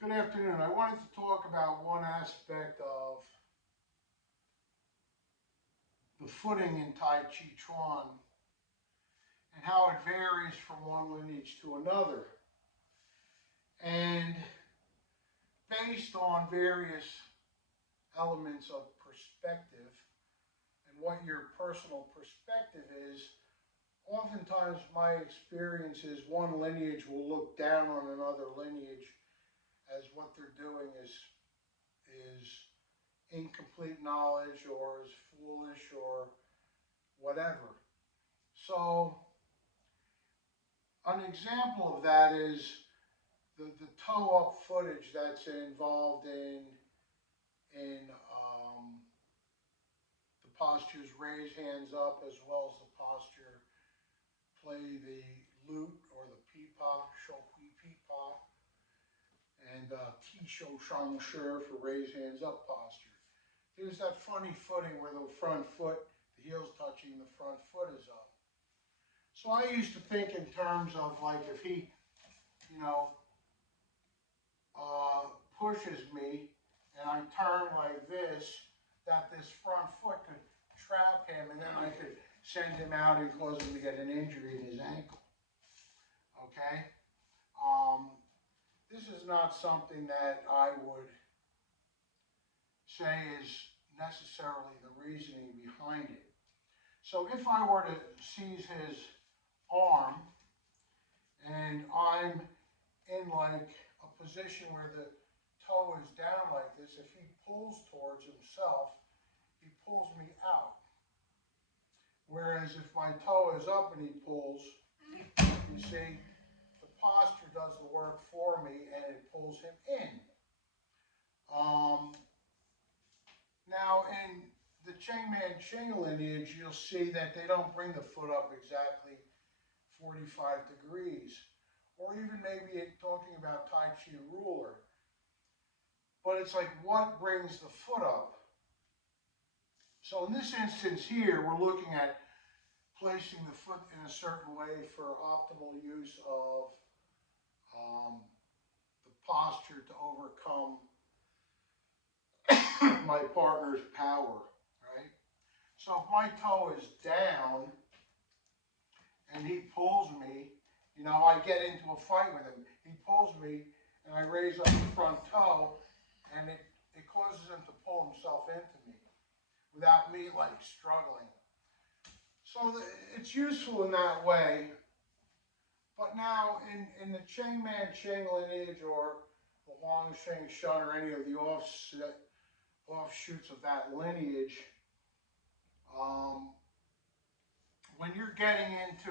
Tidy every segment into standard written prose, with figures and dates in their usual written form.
Good afternoon. I wanted to talk about one aspect of the footing in Tai Chi Chuan and how it varies from one lineage to another. And based on various elements of perspective and what your personal perspective is, oftentimes my experience is one lineage will look down on another lineage as what they're doing is incomplete knowledge or is foolish or whatever. So an example of that is the toe up footage that's involved in the postures raise hands up as well as the posture play the lute or the pipa, shou hui pipa, and ti shou shang shi for raise hands up posture. There's that funny footing where the front foot, the heel's touching, the front foot is up. So I used to think in terms of like if he, you know, pushes me and I turn like this, that this front foot could trap him and then I could send him out and cause him to get an injury in his ankle. Okay? This is not something that I would say is necessarily the reasoning behind it. So if I were to seize his arm and I'm in like a position where the toe is down like this, if he pulls towards himself, he pulls me out. Whereas if my toe is up and he pulls, you see, the posture does the work for me and it pulls him in. Now in the Chengman Ching lineage, you'll see that they don't bring the foot up exactly 45 degrees. Or even maybe talking about Tai Chi ruler. But it's like, what brings the foot up? So in this instance here, we're looking at placing the foot in a certain way for optimal use of the posture to overcome my partner's power, right? So if my toe is down and he pulls me, you know, I get into a fight with him. He pulls me and I raise up the front toe and it causes him to pull himself into me without me like struggling. So it's useful in that way. But now in the Chengman Ching lineage or the Huang Sheng Shun or any of the offshoots of that lineage, when you're getting into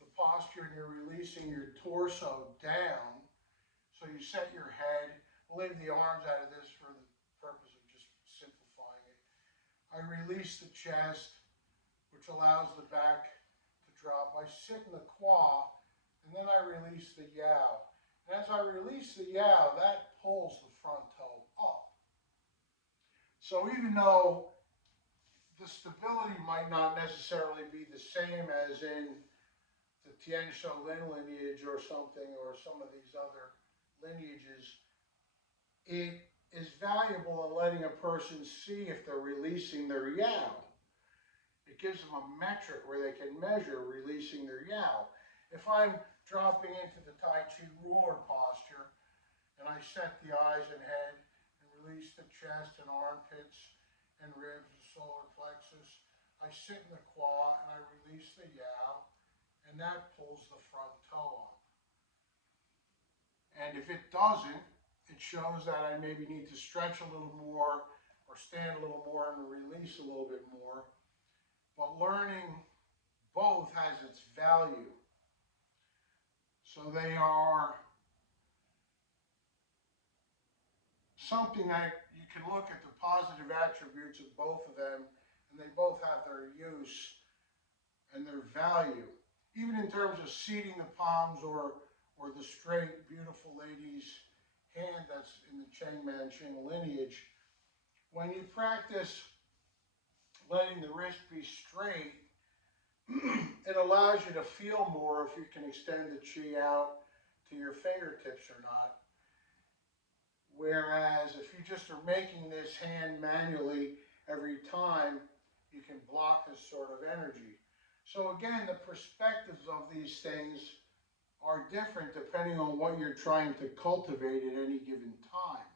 the posture and you're releasing your torso down, so you set your head, we'll leave the arms out of this for the purpose of just simplifying it. I release the chest, which allows the back to drop. I sit in the kwa, and then I release the yao. And as I release the yao, that pulls the front toe up. So even though the stability might not necessarily be the same as in the Tien Shou Lin lineage or something, or some of these other lineages, it is valuable in letting a person see if they're releasing their yao. It gives them a metric where they can measure releasing their yao. If I'm dropping into the Tai Chi ruler posture and I set the eyes and head and release the chest and armpits and ribs and solar plexus, I sit in the kwa and I release the yao, and that pulls the front toe up. And if it doesn't, it shows that I maybe need to stretch a little more or stand a little more and release a little bit more. But learning both has its value. So they are something that you can look at the positive attributes of both of them, and they both have their use and their value. Even in terms of seating the palms or the straight, beautiful lady's hand that's in the Chengman Ching lineage, when you practice letting the wrist be straight, it allows you to feel more if you can extend the chi out to your fingertips or not. Whereas if you just are making this hand manually every time, you can block this sort of energy. So again, the perspectives of these things are different depending on what you're trying to cultivate at any given time.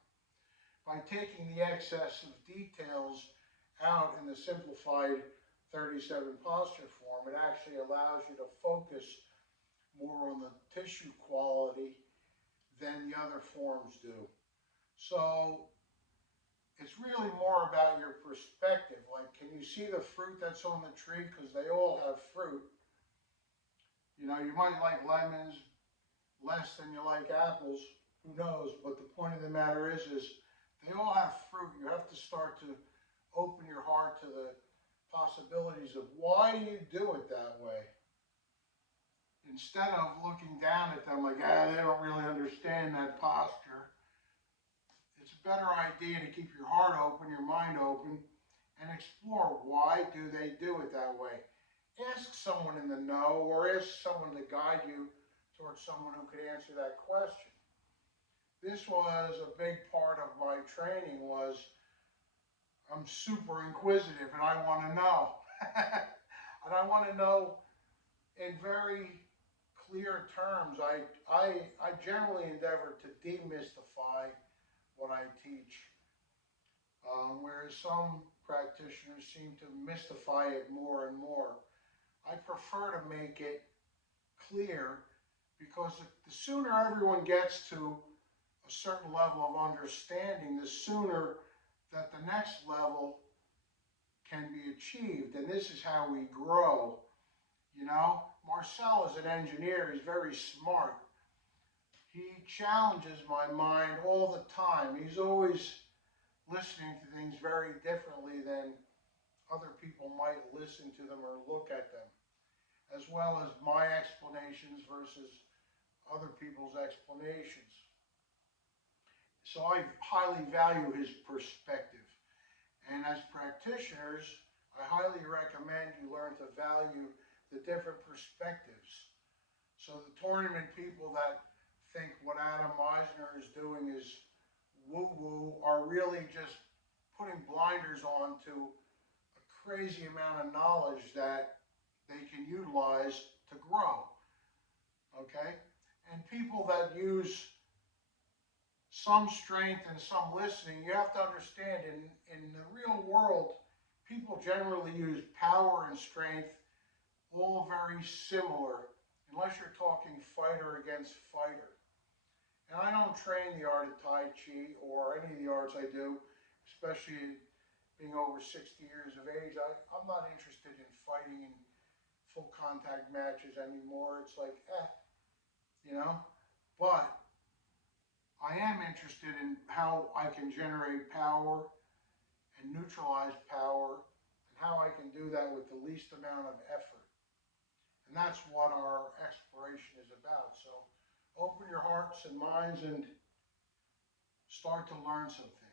By taking the excess of details out in the simplified 37 posture form, it actually allows you to focus more on the tissue quality than the other forms do. So it's really more about your perspective. Like, can you see the fruit that's on the tree? Because they all have fruit. You know, you might like lemons less than you like apples. Who knows? But the point of the matter is they all have fruit. You have to start to open your heart to the possibilities of why do you do it that way? Instead of looking down at them like, they don't really understand that posture. It's a better idea to keep your heart open, your mind open, and explore why do they do it that way. Ask someone in the know, or ask someone to guide you towards someone who could answer that question. This was a big part of my training. Was I'm super inquisitive and I want to know. And I want to know in very clear terms. I generally endeavor to demystify what I teach, whereas some practitioners seem to mystify it more and more. I prefer to make it clear because the sooner everyone gets to a certain level of understanding, the sooner that the next level can be achieved. And this is how we grow. You know, Marcel is an engineer. He's very smart. He challenges my mind all the time. He's always listening to things very differently than other people might listen to them or look at them, as well as my explanations versus other people's explanations. So I highly value his perspective. And as practitioners, I highly recommend you learn to value the different perspectives. So the tournament people that think what Adam Meisner is doing is woo-woo are really just putting blinders on to a crazy amount of knowledge that they can utilize to grow. Okay? And people that use some strength and some listening, you have to understand in the real world, people generally use power and strength all very similar, unless you're talking fighter against fighter. And I don't train the art of Tai Chi or any of the arts I do, especially being over 60 years of age. I'm not interested in fighting in full contact matches anymore. It's like, you know, but I am interested in how I can generate power and neutralize power and how I can do that with the least amount of effort. And that's what our exploration is about. So open your hearts and minds and start to learn something.